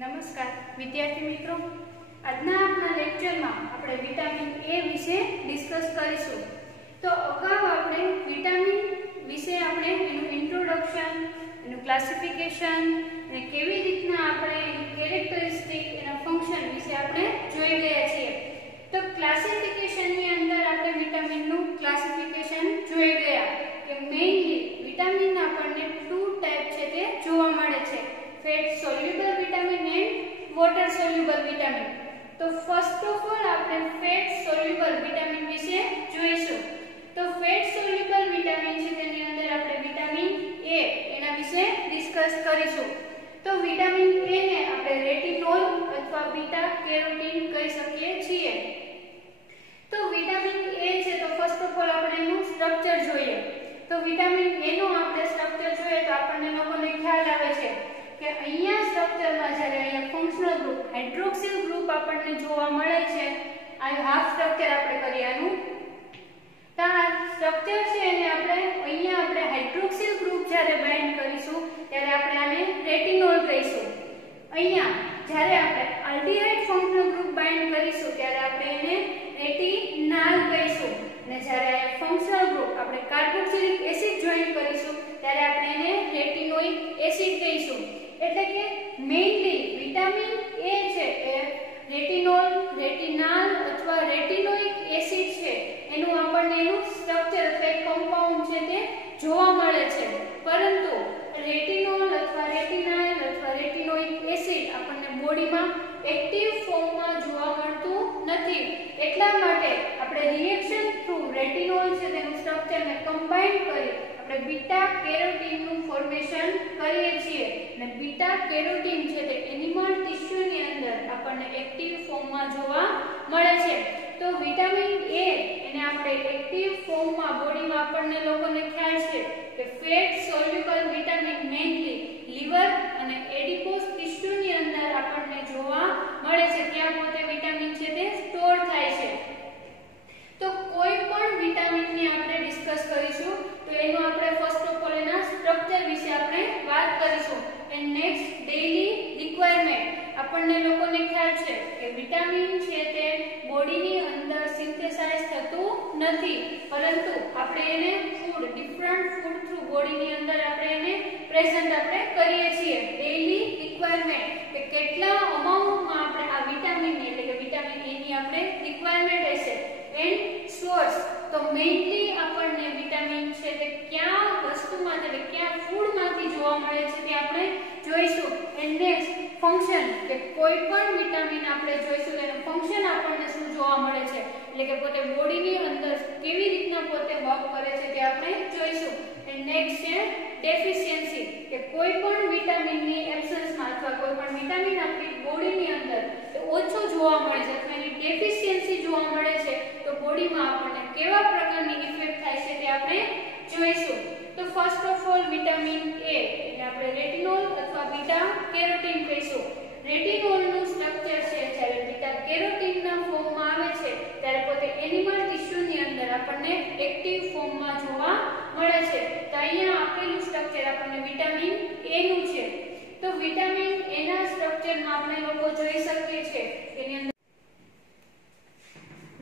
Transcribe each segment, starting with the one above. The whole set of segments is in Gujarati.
નમસ્કાર વિદ્યાર્થી મિત્રો, આજના આપણા લેક્ચરમાં આપણે વિટામિન એ વિશે ડિસ્કસ કરીશું. તો અગાઉ આપણે વિટામિન વિશે આપણે એનું ઇન્ટ્રોડક્શન, એનું ક્લાસિફિકેશન અને કેવી રીતના આપણે એની કેરેક્ટરિસ્ટિક, એના ફંક્શન વિશે આપણે જોઈ ગયા છીએ. તો ક્લાસિફિકેશનની અંદર આપણે વિટામિનનું ક્લાસિફિકેશન જોઈ ગયા કે મેઇનલી વિટામિન આપણને ટુ ટાઈપ છે તે જોવા મળે છે, fat soluble vitamin and water soluble vitamin. તો ફર્સ્ટ ઓફ ઓલ આપણે ફેટ સોલ્યુબલ વિટામિન વિશે જોઈશું. તો ફેટ સોલ્યુબલ વિટામિન છે તેની અંદર આપણે વિટામિન એ એના વિશે ડિસ્કસ કરીશું. તો વિટામિન એ ને આપણે રેટિનોલ અથવા બીટા કેરોટીન કહી શકીએ છીએ. તો વિટામિન એ છે તો ફર્સ્ટ ઓફ ઓલ આપણે એનું સ્ટ્રક્ચર જોઈએ. તો વિટામિન એ નું આપણે સ્ટ્રક્ચર જોઈએ તો આપણને લોકોને ખ્યાલ આવે છે કે અહીંયા સ્ટ્રક્ચરમાં જ્યારે અહીંયા ફંક્શનલ ગ્રુપ હાઇડ્રોક્સિલ ગ્રુપ આપણને જોવા મળે છે. આ હાફ સ્ટ્રક્ચર આપણે કરીએ આનું. તો આ સ્ટ્રક્ચર છે એને આપણે અહીંયા આપણે હાઇડ્રોક્સિલ ગ્રુપ જ્યારે બાઇન્ડ કરીશું ત્યારે આપણે આને રેટિનોલ કહીશું. અહીંયા જ્યારે આપણે આલ્ડીહાઇડ ફંક્શનલ ગ્રુપ બાઇન્ડ કરીશું ત્યારે આપણે એને રેટિનાલ કહીશું. અને જ્યારે આ ફંક્શનલ ગ્રુપ આપણે કાર્બોક્સિલિક એસિડ જોઈન કરીશું ત્યારે આપણે એને રેટિનોઇક એસિડ કહીશું. એટલે કે મેઇનલી વિટામિન એ છે એ રેટિનોલ, રેટિનાલ અથવા રેટિનોઇક એસિડ છે એનું આપણને એનું સ્ટ્રક્ચર અથવા કમ્પાઉન્ડ છે તે જોવા મળે છે. પરંતુ રેટિનોલ અથવા રેટિનાલ અથવા રેટિનોઇક એસિડ આપણને બોડીમાં એક્ટિવ ફોર્મમાં જોવા મળતું નથી. એટલા માટે આપણે રિએક્શન થ્રુ રેટિનોલ છે તેનું સ્ટ્રક્ચરને કમ્બાઇન કરી આપણે બીટા કેરોટીન નું ફોર્મેશન કરીએ છીએ. અને બીટા કેરોટીન છે તે એનિમલ ટિશ્યુની અંદર આપણને એક્ટિવ ફોર્મમાં જોવા મળે છે. તો વિટામિન એ એને આપણે એક્ટિવ ફોર્મમાં બોડીમાં આપણને લોકોને ખ્યાલ છે કે fat soluble vitamin mainly liver અને એડિપોસ ટિશ્યુની અંદર આપણને જોવા મળે છે. ત્યાં પોતે વિટામિન છે તે સ્ટોર થાય છે. તો કોઈ પણ વિટામિનની આપણે ડિસ્કસ કરીશું તો એનું આપણે ફર્સ્ટ ઓફ ઓલ એના સ્ટ્રક્ચર વિશે આપણે વાત કરીશું. And next daily requirement. આપણને લોકોને ખ્યાલ છે કે વિટામિન છે તે બોડીની અંદર સિન્થેસાઇઝ થતું નથી, પરંતુ આપણે એને ફૂડ, ડિફરન્ટ ફૂડ થ્રુ બોડીની અંદર આપણે એને પ્રેઝન્ટ આપણે કરીએ છીએ. ડેઈલી રિક્વાયરમેન્ટ કે કેટલા અમાઉન્ટમાં આપણે આ વિટામિન એટલે કે વિટામિન એ ની આપણે રિક્વાયરમેન્ટ હશે. And source. તો મેઇનલી આપણને વિટામિન છે તે કયા વસ્તુમાં એટલે કયા ફૂડમાંથી જોવા મળે છે તે આપણે જોઈશું. એન્ડ નેક્સ્ટ ફંક્શન કે કોઈ પણ વિટામિન આપણે જોઈશું તેનું ફંક્શન આપણને શું જોવા મળે છે એટલે કે પોતે બોડીની અંદર કેવી રીતના પોતે વર્ક કરે છે તે આપણે જોઈશું. એન્ડ નેક્સ્ટ છે ડેફિશિયન્સી કે કોઈ પણ વિટામિનની એબ્સન્સમાં અથવા કોઈ પણ વિટામિન આપણી બોડીની અંદર ઓછો જોવા મળે છે અથવા એની ડેફિશિયન્સી જોવા મળે છે તો બોડીમાં આપણને કેવા પ્રકારની ઇફેક્ટ થાય છે તે આપણે જોઈશું. તો first of all vitamin A એટલે આપણે રેટિનોલ અથવા બીટા કેરોટીન કહીશું. રેટિનોલ નું સ્ટ્રક્ચર છે જ્યારે બીટા કેરોટીનના ફોર્મમાં આવે છે ત્યારે પોતે એનિમલ ટિશ્યુની અંદર આપણને એક્ટિવ ફોર્મમાં જોવા મળે છે. તો અહીંયા આપેલું સ્ટ્રક્ચર આપણને વિટામિન એ નું છે. તો વિટામિન એ ના સ્ટ્રક્ચરમાં આપણે લોકો જોઈ શકીએ છીએ કે એની અંદર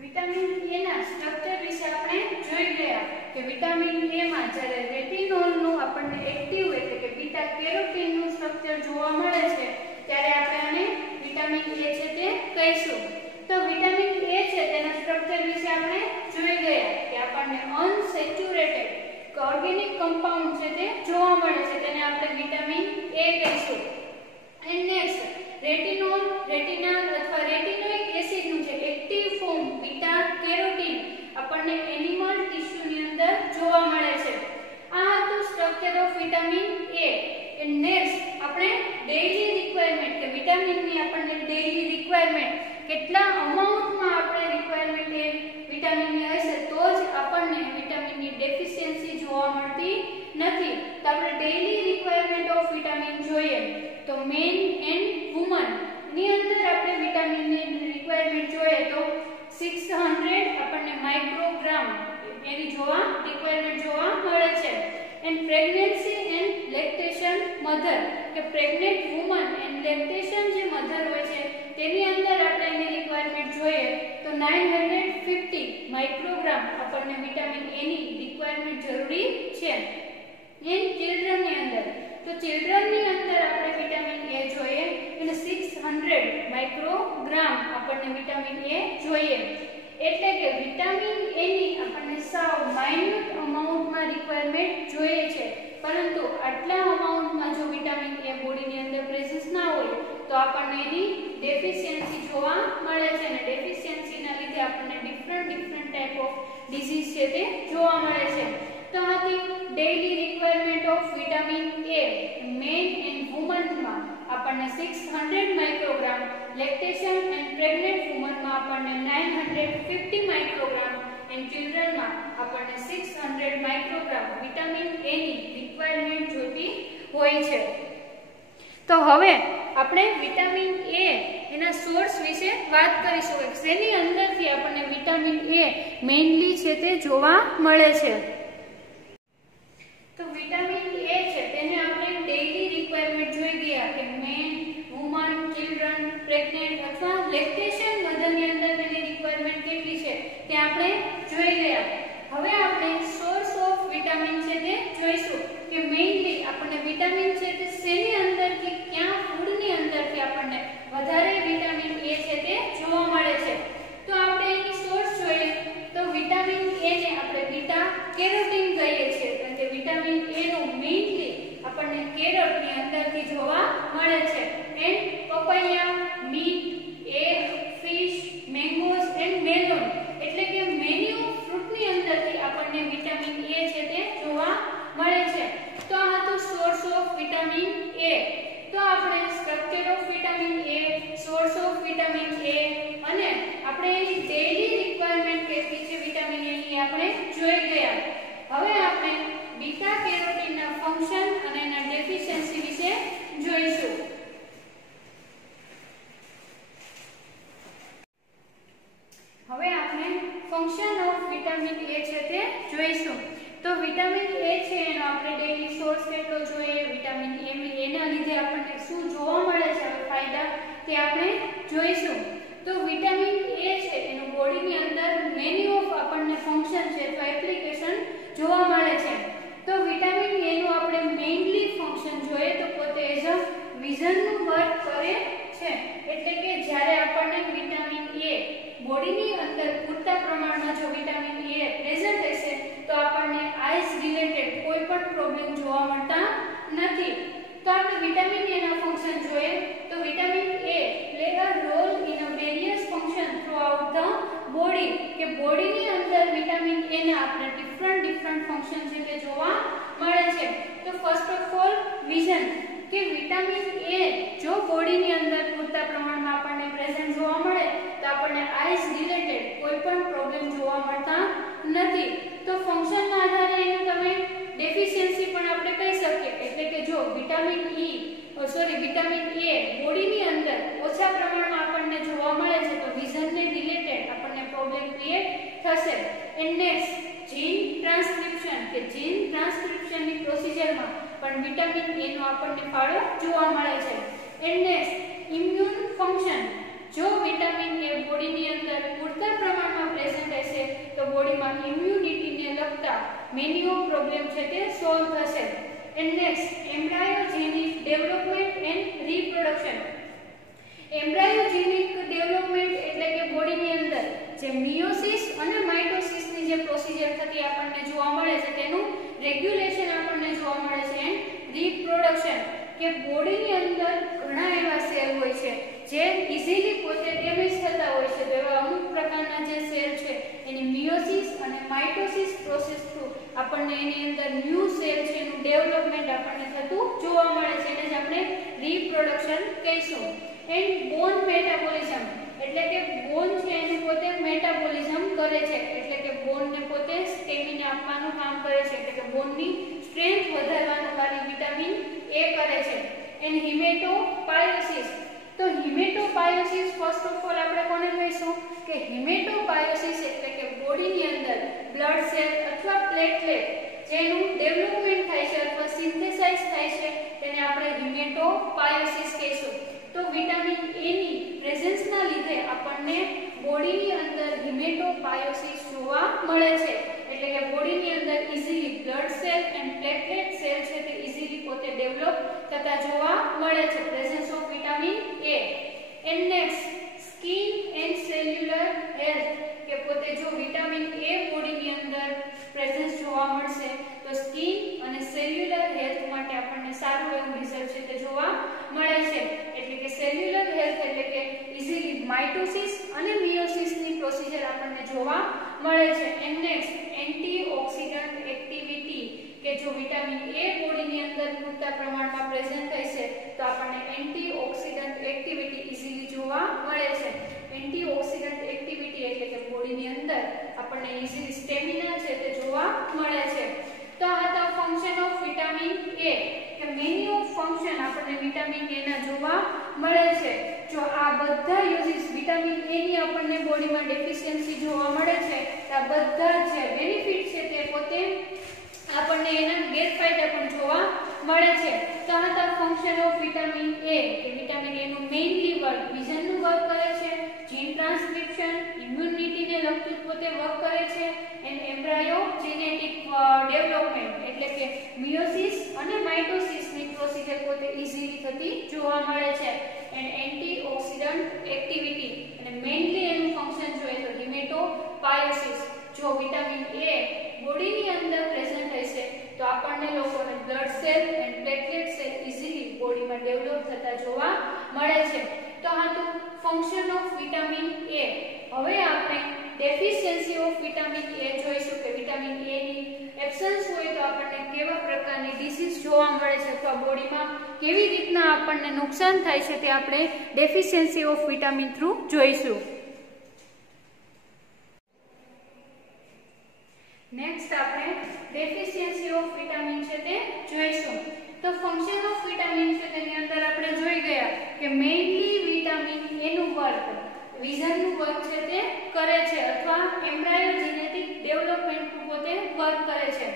વિટામિન એ ના સ્ટ્રક્ચર વિશે આપણે જોઈ ગયા કે વિટામિન એ માં જ્યારે રેટિનોલ નું આપણને એક્ટિવ એટલે કે બીટા કેરોટીન નું સ્ટ્રક્ચર જોવા મળે છે ત્યારે આપણે આને વિટામિન એ છે તે કહીશું. તો વિટામિન એ છે તેના સ્ટ્રક્ચર વિશે આપણે જોઈ ગયા કે આપણને અનસેચ્યુરેટેડ ઓર્ગેનિક કમ્પાઉન્ડ છે તે જોવા મળે છે તેને આપણે વિટામિન એ કહીશું. એન્ડ નેક્સ્ટ રેટિનોલ, રેટિનાલ અથવા રેટિનોઇક એસિડ નું છે એક્ટિવ ફોર્મ બીટા કેરોટીન આપણને એનિમલ ટિશ્યુની અંદર જોવા મળે છે. આ હતું structure of vitamin A. And next આપણે ડેઈલી રિક્વાયરમેન્ટ કે વિટામિનની આપણને ડેઈલી રિક્વાયરમેન્ટ કેટલા અમાઉન્ટમાં આપણે રિક્વાયરમેન્ટ એ વિટામિનની હશે તો જ આપણને વિટામિનની ડેફિશિયન્સી જોવા મળતી નથી. તો આપણે ડેઈલી રિક્વાયરમેન્ટ ઓફ વિટામિન જોઈએ તો મેન એન્ડ વુમન ની અંદર આપણે વિટામિનની રિક્વાયરમેન્ટ જોઈએ તો 600 આપણને માઇક્રોગ્રામ એની રિક્વાયરમેન્ટ જોવા મળે છે. And pregnancy and lactation mother mother કે પ્રેગ્નેન્ટ વુમન એન્ડ લેક્ટેશન જે મધર હોય છે તેની અંદર આપણે એની રિક્વાયરમેન્ટ જોઈએ તો 950 માઇક્રોગ્રામ આપણને વિટામિન એ ની રિક્વાયરમેન્ટ જરૂરી છે. એન ચિલ્ડ્રન ની અંદર તો ચિલ્ડ્રન ની અંદર આપણે વિટામિન એ જોઈએ અને 600 માઇક્રોગ્રામ આપણને વિટામિન એ જોઈએ. એટલે કે વિટામિન એ ની આપણને સાવ માઇન્યુટ અમાઉન્ટમાં રિક્વાયરમેન્ટ જોઈએ છે, પરંતુ આટલા અમાઉન્ટમાં જો વિટામિન એ બોડીની અંદર પ્રેઝન્સ ના હોય તો આપણને એની ડેફિશિયન્સી જોવા મળે છે અને ડેફિશિયન્સીના લીધે આપણને ડિફરન્ટ ટાઈપ ઓફ ડિઝીઝ છે તે જોવા મળે છે. તો આથી daily requirement of vitamin A man and વુમનમાં આપણને 600 માઇક્રોગ્રામ, લેક્ટેશન એન્ડ પ્રેગ્નેન્ટ વુમનમાં આપણને 950 માઇક્રોગ્રામ એન્ડ ચિલ્ડ્રનમાં આપણને 600 માઇક્રોગ્રામ વિટામિન એ ની રિક્વાયરમેન્ટ જોતી હોય છે. તો હવે આપણે વિટામિન એ એના સોર્સ વિશે વાત કરીશું કે શેની અંદરથી આપણને વિટામિન એ મેઇનલી છે તે જોવા મળે છે. તો વિટામિન એ છે તેને આપણે ડેઈલી રિક્વાયરમેન્ટ જોઈ ગયા કે મેન, વુમન, ચિલ્ડ્રન, પ્રેગ્નેન્ટ અથવા લેક્ટેશન મધરની અંદર તેની રિક્વાયરમેન્ટ કેટલી છે તે આપણે જોઈ ગયા. હવે આપણે સોર્સ ઓફ વિટામિન છે તે જોઈશું કે મેઇનલી આપણને વિટામિન છે તે શેની અંદરથી, ક્યાં ફૂડની અંદરથી આપણને વધારે વિટામિન એ છે તે જોવા મળે છે. તો આપણે એની સોર્સ જોઈએ તો વિટામિન એ ને આપણે બીટા કેરોટીન કહીએ છીએ કારણ કે વિટામિન એ નું મેઇનલી આપણને કેરોટની અંદરથી જોવા મળે છે. And papaya, meat, egg, fish, mangoes and melon એટલે કે મેની ઓફ ફ્રૂટની અંદરથી આપણને વિટામિન એ છે તે જોવા મળે છે. તો આ હતું સોર્સ ઓફ વિટામિન એ. તો આપણે structure of vitamin A, source of vitamin એ અને આપણે એની ડેઈલી રિક્વાયરમેન્ટ કેટલી છે વિટામિન એ ની આપણે જોઈ ગયા. હવે આપણે બીટા કેરોટીનના ફંક્શન અને એના ડેફિશિયન્સી વિશે જોઈશું. હવે આપણે ફંક્શન ઓફ વિટામિન એ છે તે જોઈશું. તો વિટામિન એ છે એનો આપણે ડેઈલી સોર્સ કેટલો જોઈએ, વિટામિન એ એના લીધે આપણને શું જોવા મળે છે ફાયદા તે આપણે જોઈશું. તો વિટામિન એ છે એનું બોડીની અંદર મેની ઓફ આપણને ફંક્શન છે તો એપ્લિકેશન જોવા મળે છે. તો વિટામિન એ નું આપણે મેઇનલી ફંક્શન જોઈએ તો પોતે એઝ અ વિઝનનું વર્ક કરે છે. એટલે કે જ્યારે આપણને વિટામિન એ બોડીની અંદર પૂરતા પ્રમાણમાં જો વિટામિન એ પ્રેઝન્ટ હશે તો આપણને આઈઝ રિલેટેડ કોઈ પણ પ્રોબ્લેમ જોવા મળતા નથી. તો આપણે વિટામિન એ ના ફંક્શન જોઈએ તો vitamin A play a role in a various function throughout the body કે બોડીની અંદર વિટામિન એ ના આપણે ડિફરન્ટ ફંક્શન છે તે જોવા મળે છે. તો ફર્સ્ટ ઓફ ઓલ વિઝન કે વિટામિન એ જો બોડીની અંદર પૂરતા પ્રમાણમાં આપણને પ્રેઝન્ટ જોવા મળે તો આપણને આઈઝ રિલેટેડ કોઈ પણ પ્રોબ્લેમ જોવા મળતા નથી. તો ફંક્શનના આધારે એનું તમે ડેફિશિયન્સી પણ આપણે કહી શકીએ. એટલે કે જો વિટામિન એ બોડીની અંદર ઓછા પ્રમાણમાં આપણને જોવા મળે છે તો વિઝનને રિલેટેડ આપણને પ્રોબ્લેમ ક્રિએટ થશે. એન્ડ નેક્સ્ટ જીન ટ્રાન્સક્રિપ્શન કે જીન ટ્રાન્સક્રિપ્શનની પ્રોસિજરમાં પણ વિટામિન એ નો આપણને ફાળો જોવા મળે છે. એન્ડ નેક્સ્ટ ઇમ્યુન ફંક્શન જો વિટામિન એ બોડીની અંદર પૂરતા પ્રમાણમાં પ્રેઝન્ટ હશે તો બોડીમાં ઇમ્યુનિટીને લગતા મેની ઓફ પ્રોબ્લેમ છે તે સોલ્વ થશે. And next embryogenic development and reproduction. Embryogenic development એટલે કે બોડીની અંદર જે મિયોસિસ અને માઇટોસિસની જે પ્રોસિજર થતી આપણને જોવા મળે છે તેનું રેગ્યુલેશન આપણને જોવા મળે છે. એન્ડ રિપ્રોડક્શન કે બોડીની અંદર ઘણા એવા સેલ હોય છે જે ઇઝીલી પોતે ડેમેજ થતા હોય છે. તો એવા અમુક પ્રકારના જે સેલ છે એની મિયોસિસ અને માઇટોસિસ પ્રોસેસ થ્રુ આપણને એની અંદર ન્યૂ સેલ છે એનું ડેવલપમેન્ટ આપણને થતું જોવા મળે છે. એને જ આપણે રિપ્રોડક્શન કહીશું. એન્ડ બોન મેટાબોલિઝમ એટલે કે બોન છે એને પોતે મેટાબોલિઝમ કરે છે. એટલે કે બોનને પોતે સ્ટેમિના આપવાનું કામ કરે છે. એટલે કે બોનની સ્ટ્રેન્થ વધારવાનું કાર્ય વિટામિન એ કરે છે. એન્ડ હિમેટોપાયોસિસ. તો હિમેટોપાયોસિસ ફર્સ્ટ ઓફ ઓલ આપણે કોને કહીશું કે હિમેટોપાયોસિસ એટલે કે બોડીની અંદર બ્લડ સેલ અથવા પ્લેટલેટ જેનું ડેવલપમેન્ટ થાય છે અથવા સિન્થેસાઇઝ થાય છે તેને આપણે હિમેટોપાયોસિસ કહીશું. તો વિટામિન એ ની પ્રેઝન્સના લીધે આપણને બોડીની અંદર હિમેટોપાયોસિસ જોવા મળે છે. એટલે કે બોડીની અંદર easily blood cell and platelet cell છે તે ઇઝીલી પોતે ડેવલપ થતા જોવા મળે છે. Presence of vitamin A. And next skin and cellular health, કે પોતે જો વિટામિન એ બોડીની અંદર પ્રેઝન્સ જોવા મળશે તો સ્કિન અને સેલ્યુલર હેલ્થ માટે આપણને સારું એવું રિઝલ્ટ છે તે જોવા મળે છે. એટલે કે સેલ્યુલર હેલ્થ એટલે કે ઇઝીલી માઇટોસિસ અને મિયોસિસની પ્રોસિજર આપણને જોવા મળે છે. એન્ડ નેક્સ્ટ એન્ટીઓક્સિડન્ટ એક્ટિવિટી, કે જો વિટામિન એ બોડીની અંદર પૂરતા પ્રમાણમાં પ્રેઝન્ટ થશે તો આપણને એન્ટીઓક્સિડન્ટ એક્ટિવિટી ઇઝીલી જોવા મળે છે. એન્ટીઓક્સિડન્ટ એક્ટિવિટી એટલે કે બોડીની અંદર આપણને ઇઝીલી સ્ટેમિના છે તે જોવા મળે છે. તો આ હતા ફંક્શન ઓફ વિટામિન એ, કે મેની ઓફ ફંક્શન આપણને વિટામિન એ ના જોવા મળે છે. જો આ બધા યુઝિસ વિટામિન એ ની આપણને બોડીમાં ડેફિશિયન્સી જોવા મળે છે, આ બધા જે બેનિફિટ છે તે પોતે આપણને એના ગેરફાયદા પણ જોવા મળે છે. તો આ હતા ફંક્શન ઓફ વિટામિન એ, કે વિટામિન એ નું મેઇનલી વર્ક વિઝનનું વર્ક કરે છે, જીન ટ્રાન્સક્રિપ્શન, ઇમ્યુનિટીને લગતું પોતે વર્ક કરે છે, એન્ડ એમ્બ્રાયો જેનેટિક ડેવલપમેન્ટ એટલે કે મિયોસિસ અને માઇટોસિસની પ્રોસિજર પોતે ઇઝીલી થતી જોવા મળે છે. એન્ડ એન્ટીઓક્સિડન્ટ એક્ટિવિટી, અને મેઇનલી એનું ફંક્શન જોઈએ તો હિમેટોપાયોસિસ. જો વિટામિન એ બોડીની અંદર પ્રેઝન્ટ હશે તો આપણને લોકોને blood cell and platelet cell easily બોડીમાં ડેવલપ થતા જોવા મળે છે. તો આ તો ફંક્શન ઓફ વિટામિન એ. હવે આપણે ડેફિશિયન્સી ઓફ વિટામિન એ જોઈશું, કે વિટામિન એ ની એબ્સન્સ હોય તો આપણને કેવા પ્રકારની ડિસીઝ જોવા મળે છે અથવા બોડીમાં કેવી રીતના આપણને નુકસાન થાય છે તે આપણે ડેફિશિયન્સી ઓફ વિટામિન થ્રુ જોઈશું. નેક્સ્ટ આપણે ડેફિશિયન્સી ઓફ વિટામિન છે તે જોઈશું. તો ફંક્શન ઓફ વિટામિન છે તેની અંદર આપણે જોઈ ગયા કે મેઇનલી વિટામિન એ નું વર્ક વિઝનનું વર્ક છે તે કરે છે અથવા એમ્બ્રાયો જેનેટિક ડેવલપમેન્ટ પોતે વર્ક કરે છે.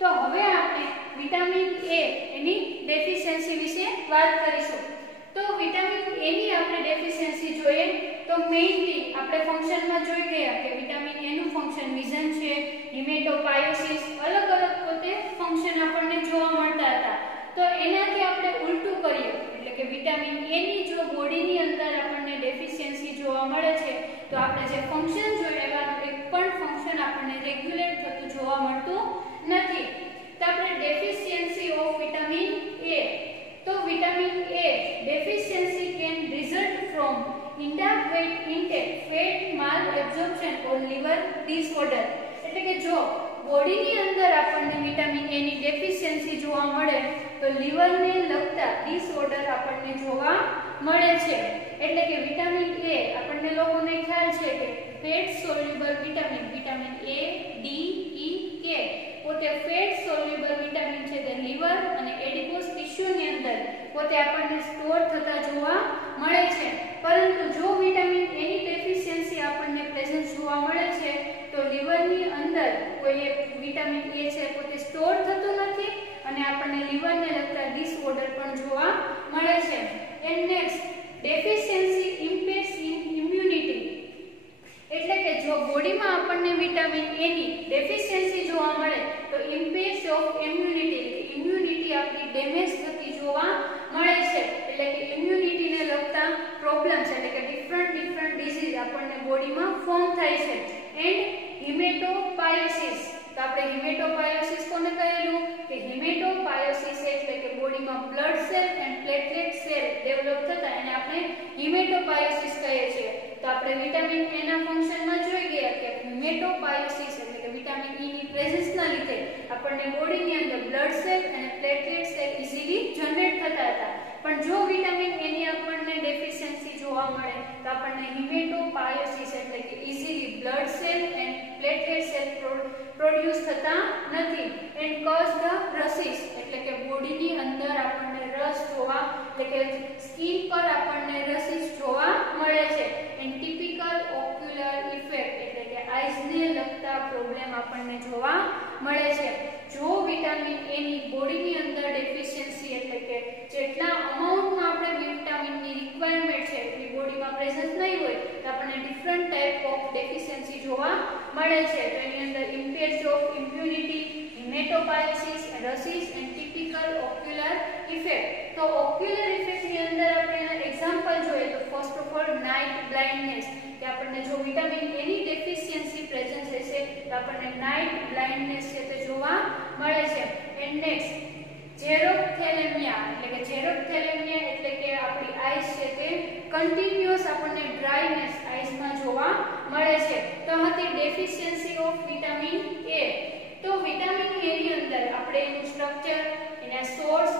તો હવે આપણે વિટામિન એ એની ડેફિશિયન્સી વિશે વાત કરીશું. તો વિટામિન એ ની આપણે ડેફિશિયન્સી જોઈએ તો મેઇનલી આપણે ફંક્શનમાં જોઈ ગયા કે વિટામિન એ નું ફંક્શન વિઝન છે, હિમેટોપાયોસિસ, અલગ અલગ પોતે ફંક્શન આપણને જોવા મળતા હતા. તો એનાથી આપણે ઉલટું કરીએ એટલે કે વિટામિન એ ની જો બોડીની અંદર આપણને ડેફિશિયન્સી જોવા મળે છે તો આપણે જે ફંક્શન જોઈએ એવાનું એક પણ ફંક્શન આપણને રેગ્યુલેટ થતું જોવા મળતું નથી. તો આપણે ડેફિશિયન્સી ઓફ વિટામિન એ. તો vitamin A deficiency can result from inadequate intake, fat malabsorption or liver disorder. એટલે કે જો બોડીની અંદર આપણને વિટામિન એ ની ડેફિશિયન્સી જોવા મળે તો લીવરને લગતા ડિસઓર્ડર આપણને જોવા મળે છે. એટલે કે વિટામિન એ આપણને લોકોને ખ્યાલ છે કે fat soluble vitamin vitamin A, D, E, K પોતે ફેટ સોલ્યુબલ વિટામિન છે તે લીવર અને એડિપોસ ટિશ્યુની અંદર પોતે આપણને સ્ટોર થતા જોવા મળે છે. પરંતુ જો વિટામિન એ ની ડેફિશિયન્સી આપણને પ્રેઝન્ટ જોવા મળે છે તો લીવરની અંદર કોઈ વિટામિન એ છે પોતે સ્ટોર થતું નથી અને આપણને લીવરને લગતા ડિસઓર્ડર પણ જોવા મળે છે. And next deficiency impairs immunity. એટલે કે જો બોડીમાં આપણને વિટામિન એ ની ડેફિશિયન્સી જોવા મળે તો ઇમ્પેર્સ ઓફ ઇમ્યુનિટી, ઇમ્યુનિટી આપણી ડેમેજ થતી જોવા મળે છે. એટલે કે ઇમ્યુનિટીને લગતા પ્રોબ્લેમ્સ એટલે કે ડિફરન્ટ ડિસીઝ આપણને બોડીમાં ફોર્મ થાય છે. એન્ડ હિમેટોપાયોસિસ. તો આપણે હિમેટોપાયોસિસ કોને કહેલું કે હિમેટોપાયોસિસ એટલે કે બોડીમાં blood cell and platelet cell develop થતા એને આપણે હિમેટોપાયોસિસ કહીએ છીએ. તો આપણે વિટામિન એ ના ફંક્શનમાં જોઈ ગયા કે હિમેટોપાયોસિસ એટલે કે વિટામિન એ ની પ્રેઝન્સના લીધે આપણને બોડીની અંદર બ્લડ સેલ અને પ્લેટલેટ સેલ ઇઝીલી જનરેટ થતા હતા. પણ જો વિટામિન એ ની આપણને ડેફિશિયન્સી જોવા મળે તો આપણને હિમેટોપાયોસિસ એટલે કે easily blood cell and platelet cell produce થતા નથી. એન્ડ કોઝ ધ રસીસ એટલે કે બોડીની અંદર આપણને રસ જોવા એટલે કે સ્કિન પર આપણને રસીસ જોવા મળે છે. એન્ડ ટિપિકલ ઓક્યુલર ઇફેક્ટ એટલે કે આઈઝને લગતા પ્રોબ્લેમ આપણને જોવા મળે છે. જો વિટામિન એ ની બોડીની અંદર ડેફિશિયન્સી એટલે કે જેટલા આપણને ડિફરન્ટ ટાઈપ ઓફ ડેફિશિયન્સી જોવા મળે છે. તો એની અંદર impaired of immunity, haematopoiesis, rashes and typical ocular effect. તો ઓક્યુલર ઇફેક્ટ ની અંદર આપણે એક્ઝામ્પલ જોઈએ તો first of all night blindness, કે આપણને જો વિટામિન એ ની ડેફિશિયન્સી પ્રેઝન્ટ હશે તો આપણને નાઇટ બ્લાઇન્ડનેસ છે તે જોવા મળે છે. એન્ડ નેક્સ્ટ જેરોપ્થેલેમિયા, એટલે કે જેરોપ્થેલેમિયા એટલે કે આપણી આઈસ છે તે કન્ટિન્યુઅસ આપણને ડ્રાયનેસ આઈસમાં જોવા મળે છે. તો હતી ડેફિશિયન્સી ઓફ વિટામિન એ. તો વિટામિન એ ની અંદર આપણે એનું સ્ટ્રક્ચર, એના સોર્સ